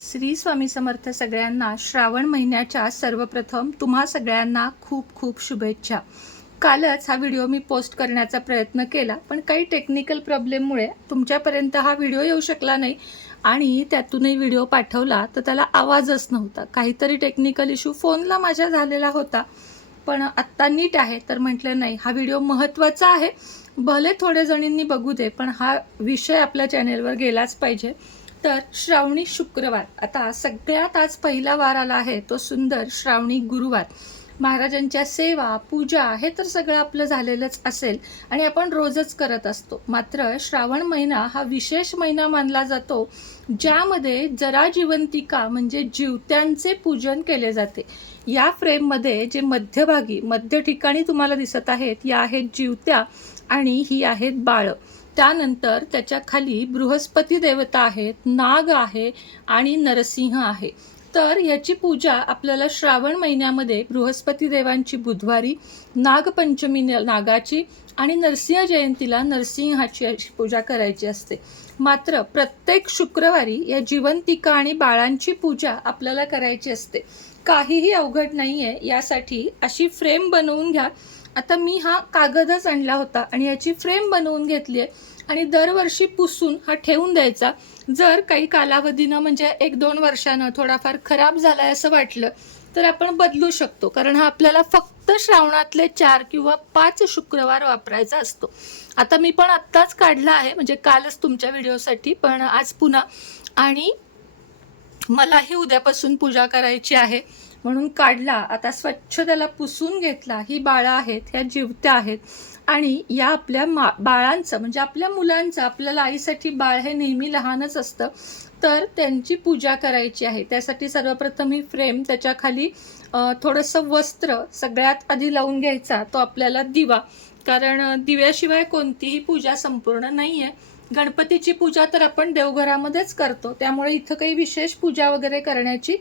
श्री स्वामी समर्थ सगळ्यांना श्रावण महिन्याच्या सर्वप्रथम तुम्हा सगळ्यांना खूप खूप शुभेच्छा। कालच हा व्हिडिओ मी पोस्ट करण्याचा प्रयत्न केला, पण काही टेक्निकल प्रॉब्लेममुळे तुमच्यापर्यंत हा व्हिडिओ येऊ शकला नाही आणि त्यातूनही व्हिडिओ पाठवला तर त्याला आवाजच नव्हता। काहीतरी टेक्निकल इश्यू फोनला माझ्या झालेला होता, पण आत्ता नीट आहे। तर म्हटलं नाही, हा व्हिडिओ महत्त्वाचा आहे, भले थोडे जणींनी बघू दे, पण हा विषय आपल्या चॅनेलवर गेलाच पाहिजे। तर श्रावणी शुक्रवार, आता सगळ्यात आज पहिला वार आला आहे, तो सुंदर श्रावणी गुरुवार। महाराजांच्या सेवा पूजा हे तर सगळं आपलं झालेलंच असेल आणि आपण रोजच करत असतो। मात्र श्रावण महिना हा विशेष महिना मानला जातो, ज्यामध्ये जरा जिवंतिका म्हणजे जिवत्यांचे पूजन केले जाते। या फ्रेममध्ये जे मध्य ठिकाणी तुम्हाला दिसत आहेत, या आहेत जिवत्या आणि ही आहेत बाळ। त्यानंतर त्याच्या खाली बृहस्पती देवता आहेत, नाग आहे आणि नरसिंह आहे। तर याची पूजा आपल्याला श्रावण महिन्यामध्ये बृहस्पती देवांची बुधवारी, नागपंचमी नागाची आणि नरसिंह जयंतीला नरसिंहाची अशी पूजा करायची असते। मात्र प्रत्येक शुक्रवारी या जिवंतिका आणि बाळांची पूजा आपल्याला करायची असते। काहीही अवघड नाहीये, यासाठी अशी फ्रेम बनवून घ्या। आता मी हा कागदच आणला होता आणि याची फ्रेम बनवून घेतली आहे आणि दरवर्षी पुसून हा ठेवून द्यायचा। जर काही कालावधीनं म्हणजे 1-2 वर्षानं थोडाफार खराब झालाय असं वाटलं तर आपण बदलू शकतो, कारण हा आपल्याला फक्त श्रावणातले 4 किंवा 5 शुक्रवार वापरायचा असतो। आता मी पण आत्ताच काढला आहे, म्हणजे कालच तुमच्या व्हिडिओसाठी, पण आज पुन्हा, आणि मलाही उद्यापासून पूजा करायची आहे म्हणून काढला। आता स्वच्छ त्याला पुसून घेतला। ही बाळं आहेत, ह्या जिवत्या आहेत आणि या आपल्या बाळांचं म्हणजे आपल्या मुलांचं, आपल्याला आईसाठी बाळ हे नेहमी लहानच असतं, तर त्यांची पूजा करायची आहे। त्यासाठी सर्वप्रथम ही फ्रेम, त्याच्या खाली थोडंसं वस्त्र सगळ्यात आधी लावून घ्यायचा, तो आपल्याला दिवा, कारण दिव्याशिवाय कोणतीही पूजा संपूर्ण नाही आहे। गणपतीची पूजा तर आपण देवघरामध्येच करतो, त्यामुळे इथं काही विशेष पूजा वगैरे करण्याची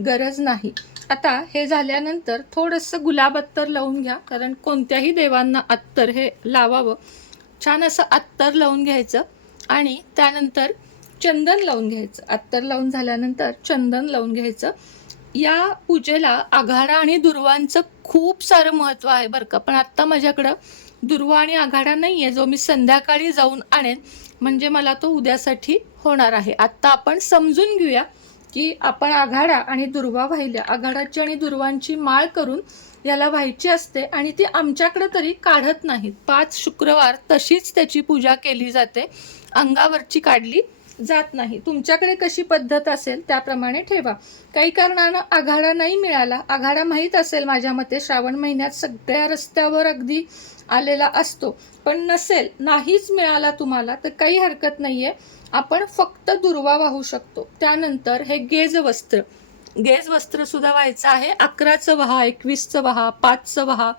गरज नाही। आता हे झाल्यानंतर थोडंसं गुलाब अत्तर लावून घ्या, कारण कोणत्याही देवांना अत्तर हे लावावं। छान असं अत्तर लावून घ्यायचं आणि त्यानंतर चंदन लावून घ्यायचं। अत्तर लावून झाल्यानंतर चंदन लावून घ्यायचं। या पूजेला आघाडा आणि दुर्वांचं खूप सारं महत्त्व आहे बरं का, पण आत्ता माझ्याकडं दुर्वा आणि आघाडा नाही आहे, जो मी संध्याकाळी जाऊन आणेन, म्हणजे मला तो उद्यासाठी होणार आहे। आत्ता आपण समजून घेऊया की आपण आघाडा आणि दुर्वा वाहिल्या, आघाडाची आणि दुर्वांची माळ करून याला व्हायची असते आणि ती आमच्याकडे तरी काढत नाहीत। 5 शुक्रवार तशीच त्याची पूजा केली जाते, अंगावरची काढली जात नाही। तुमच्याकडे कशी पद्धत असेल त्याप्रमाणे ठेवा। काही कारणानं आघाडा नाही मिळाला, आघाडा माहीत असेल माझ्या मते श्रावण महिन्यात सगळ्या रस्त्यावर अगदी आलेला असतो, पण नसेल, नाहीच मिळाला तुम्हाला, तर काही हरकत नाहीये, आपण फक्त दुर्वा वाहू शकतो। त्यानंतर हे गेज वस्त्र सुद्धा व्हायचं आहे। 11चं वहा, 21चं वहा, 5चं वहा,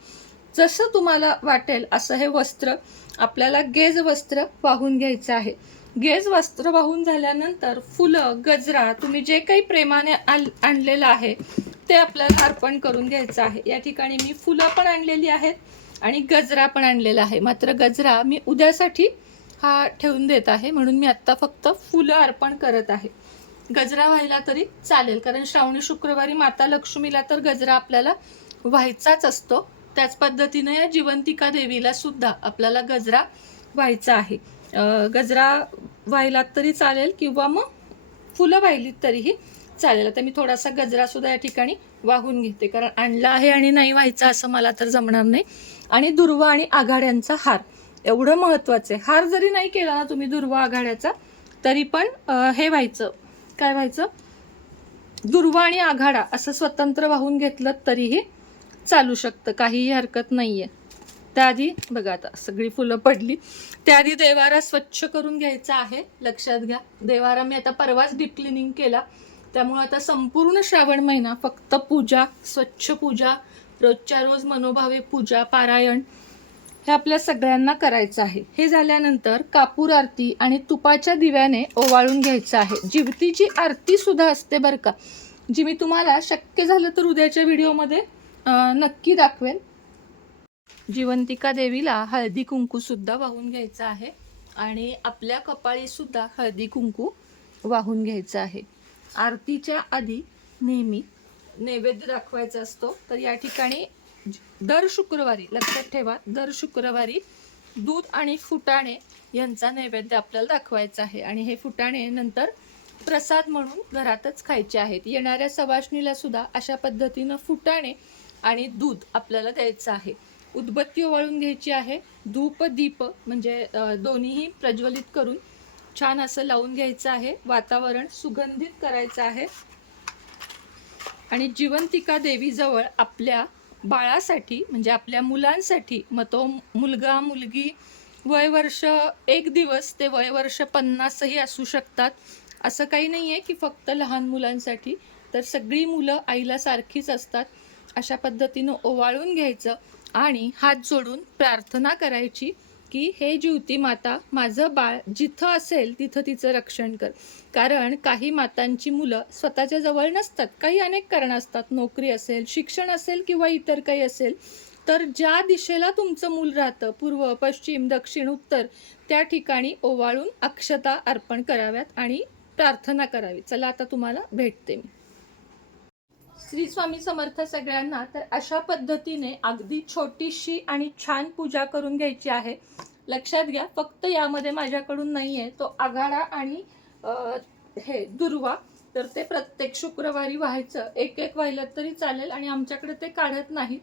जसं तुम्हाला वाटेल असं हे वस्त्र आपल्याला गेज वस्त्र वाहून घ्यायचं आहे। गेज वस्त्र वाहून झाल्यानंतर फुलं, गजरा, तुम्ही जे काही प्रेमाने आणलेलं आहे ते आपल्याला अर्पण करून घ्यायचं आहे। या ठिकाणी मी फुलं पण आणलेली आहेत आणि गजरा पण आणलेला आहे, मात्र गजरा मी उद्यासाठी हा ठेवून देत आहे, म्हणून मी आत्ता फक्त फुलं अर्पण करत आहे। गजरा व्हायला तरी चालेल, कारण श्रावणी शुक्रवारी माता लक्ष्मीला तर गजरा आपल्याला व्हायचाच असतो। त्याच पद्धतीने या जिवंतिका देवीला सुद्धा आपल्याला गजरा व्हायचा आहे। गजरा व्हायला तरी चालेल किंवा मग फुलं वाहिलीत तरीही चालेल। आता मी थोडासा गजरा सुद्धा या ठिकाणी वाहून घेते, कारण आणला आहे आणि नाही व्हायचा असं मला तर जमणार नाही। आणि दुर्वा आणि आघाड्यांचा हार एवढं महत्त्वाचं आहे। हार जरी नाही केला ना तुम्ही दुर्वा आघाड्याचा, तरी पण हे व्हायचं, काय व्हायचं, दुर्वा आणि आघाडा असं स्वतंत्र वाहून घेतलं तरीही चालू शकतं, काहीही हरकत नाहीये। त्याआधी बघा, आता सगळी फुलं पडली, त्याआधी देवारा स्वच्छ करून घ्यायचा आहे। लक्षात घ्या, देवारा मी आता परवाच डीप क्लिनिंग केला, त्यामुळे आता संपूर्ण श्रावण महिना फक्त पूजा, स्वच्छ पूजा, रोजच्या रोज मनोभावे पूजा, पारायण हे आपल्या सगळ्यांना करायचं आहे। हे झाल्यानंतर कापूर आरती आणि तुपाच्या दिव्याने ओवाळून घ्यायचं आहे। जिवतीची आरती सुद्धा असते बरं का, जी मी तुम्हाला शक्य झालं तर उद्याच्या व्हिडिओमध्ये नक्की दाखवेल। जिवंतिका देवीला हळदी कुंकू सुद्धा वाहून घ्यायचं आहे आणि आपल्या कपाळी सुद्धा हळदी कुंकू वाहून घ्यायचं आहे। आरतीच्या आधी नेहमी नैवेद्य दाखवायचा असतो. तर या ठिकाणी दर शुक्रवारी, लक्षात ठेवा, दर शुक्रवारी दूध आणि फुटाणे यांचा नैवेद्य आपल्याला दाखवायचा आहे. आणि हे फुटाणे नंतर प्रसाद म्हणून घरातच खायचे आहेत. येणाऱ्या सवाष्णीला सुद्धा अशा पद्धतीनं फुटाणे आणि दूध आपल्याला द्यायचं आहे. उदबत्ती ओवाळून घ्यायची आहे. धूप दीप म्हणजे दोन्हीही प्रज्वलित करून छान असं लावून घ्यायचं आहे. वातावरण सुगंधित करायचं आहे. आणि जिवंतिका देवीजवळ आपल्या बाळासाठी म्हणजे आपल्या मुलांसाठी, मग तो मुलगा मुलगी वय वर्ष 1 दिवस ते वय वर्ष 50ही असू शकतात. असं काही नाही आहे की फक्त लहान मुलांसाठी. तर सगळी मुलं आईला सारखीच असतात. अशा पद्धतीनं ओवाळून घ्यायचं आणि हात जोडून प्रार्थना करायची की हे ज्योती माता, माझं बाळ जिथं असेल तिथं तिचं रक्षण कर. कारण काही मातांची मुलं स्वतःच्या जवळ नसतात. काही अनेक कारणं असतात. नोकरी असेल, शिक्षण असेल किंवा इतर काही असेल. तर ज्या दिशेला तुमचं मूल राहतं, पूर्व, पश्चिम, दक्षिण, उत्तर, त्या ठिकाणी ओवाळून अक्षता अर्पण कराव्यात आणि प्रार्थना करावी. चला आता तुम्हाला भेटते मी. श्री स्वामी समर्थ सगळ्यांना. तर अशा पद्धतीने अगदी छोटीशी आणि छान पूजा करून घ्यायची आहे. लक्षात घ्या, फक्त यामध्ये माझ्याकडून नाही आहे तो आघाडा आणि हे दुर्वा. तर ते प्रत्येक शुक्रवारी व्हायचं. एक व्हायला तरी चालेल. आणि आमच्याकडे ते काढत नाहीत.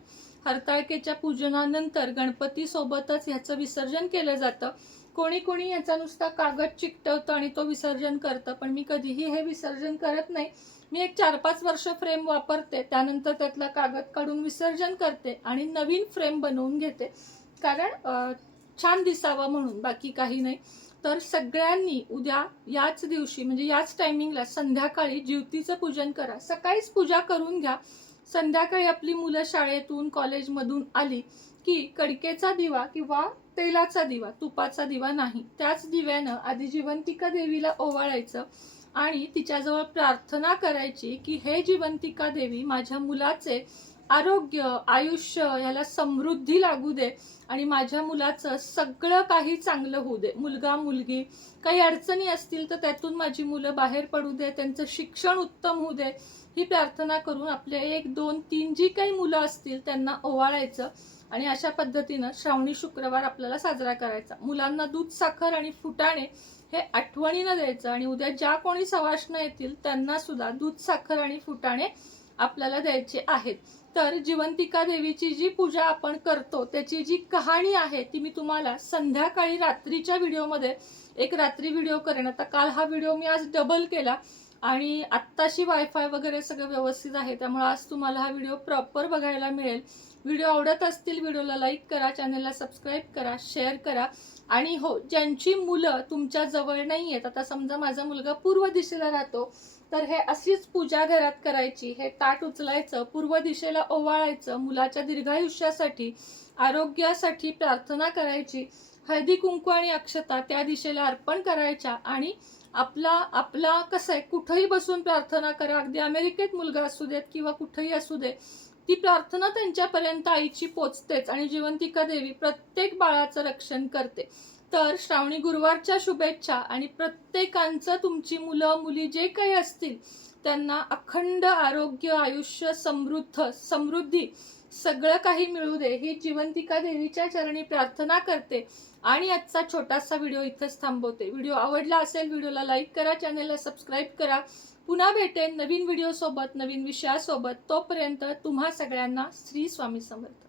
हरताळकेच्या पूजनानंतर गणपती सोबतच ह्याचं विसर्जन केलं जातं. कोणी कोणी याचा नुसता कागद चिकटवतं आणि तो विसर्जन करतं. पण मी कधीही हे विसर्जन करत नाही. मी एक 4-5 वर्ष फ्रेम वापरते, त्यानंतर त्यातला कागद काढून विसर्जन करते आणि नवीन फ्रेम बनवून घेते. कारण छान दिसावा म्हणून, बाकी काही नाही. तर सगळ्यांनी उद्या याच दिवशी म्हणजे याच टायमिंगला संध्याकाळी ज्योतीचं पूजन करा. सकाळीच पूजा करून घ्या. संध्याकाळी आपली मुलं शाळेतून कॉलेजमधून आली की कडकेचा दिवा किंवा तेलाचा दिवा, तुपाचा दिवा नाही, त्याच दिव्यानं आधी जिवंतिका देवीला ओवाळायचं आणि तिच्याजवळ प्रार्थना करायची की हे जिवंतिका देवी, माझ्या मुलाचे आरोग्य, आयुष्य याला समृद्धी लागू दे आणि माझ्या मुलाचं सगळं काही चांगलं होऊ दे. मुलगा मुलगी काही अडचणी असतील तर त्यातून माझी मुलं बाहेर पडू दे, त्यांचं शिक्षण उत्तम होऊ दे, ही प्रार्थना करून आपले 1, 2, 3 जी काही मुलं असतील त्यांना ओवाळायचं. आणि अशा पद्धतीनं श्रावणी शुक्रवार आपल्याला साजरा करायचा. मुलांना दूध, साखर आणि फुटाणे हे आठवणीनं द्यायचं. आणि उद्या ज्या कोणी सवाष्ण येतील त्यांना सुद्धा दूध, साखर आणि फुटाणे आपल्याला द्यायचे आहेत. तर जिवंतिका देवीची जी पूजा आपण करतो त्याची जी कहाणी आहे ती मी तुम्हाला संध्याकाळी रात्रीच्या व्हिडिओमध्ये, एक रात्री व्हिडिओ करेन. आता काल हा व्हिडिओ मी आज डबल केला आणि आत्ताशी वायफाय वगैरे सगळं व्यवस्थित आहे, त्यामुळे आज तुम्हाला हा व्हिडिओ प्रॉपर बघायला मिळेल. व्हिडिओ आवडत असतील व्हिडिओला लाईक करा, चॅनलला सबस्क्राईब करा, शेअर करा. आणि हो, ज्यांची मुलं तुमच्या जवळ नाही आहेत, आता समजा माझा मुलगा पूर्व दिशेला राहतो, तर हे अशीच पूजा घरात करायची. हे ताट उचलायचं, पूर्व दिशेला ओवाळायचं, मुलाच्या दीर्घायुष्यासाठी, आरोग्यासाठी प्रार्थना करायची. हळदी कुंकू आणि अक्षता त्या दिशेला अर्पण करायच्या. आणि आपला कसं आहे, कुठंही बसून प्रार्थना करा. अगदी अमेरिकेत मुलगा असू देत किंवा कुठंही असू दे, ती प्रार्थना त्यांच्यापर्यंत आईची पोचतेच आणि जिवंतिका देवी प्रत्येक बाळाचं रक्षण करते. तर श्रावणी गुरुवारच्या शुभेच्छा. आणि प्रत्येकांचं, तुमची मुलं मुली जे काही असतील त्यांना अखंड आरोग्य, आयुष्य, समृद्धी सगळं काही मिळू दे, ही जिवंतिका देवीच्या चरणी प्रार्थना करते. आणि आजचा छोटासा व्हिडिओ इथंच थांबवते. व्हिडिओ आवडला असेल व्हिडिओला लाईक करा, चॅनलला सबस्क्राईब करा. पुन्हा भेटेन नवीन व्हिडिओ सोबत, नवीन विषयासोबत. तोपर्यंत तुम्हा सगळ्यांना श्री स्वामी समर्थ.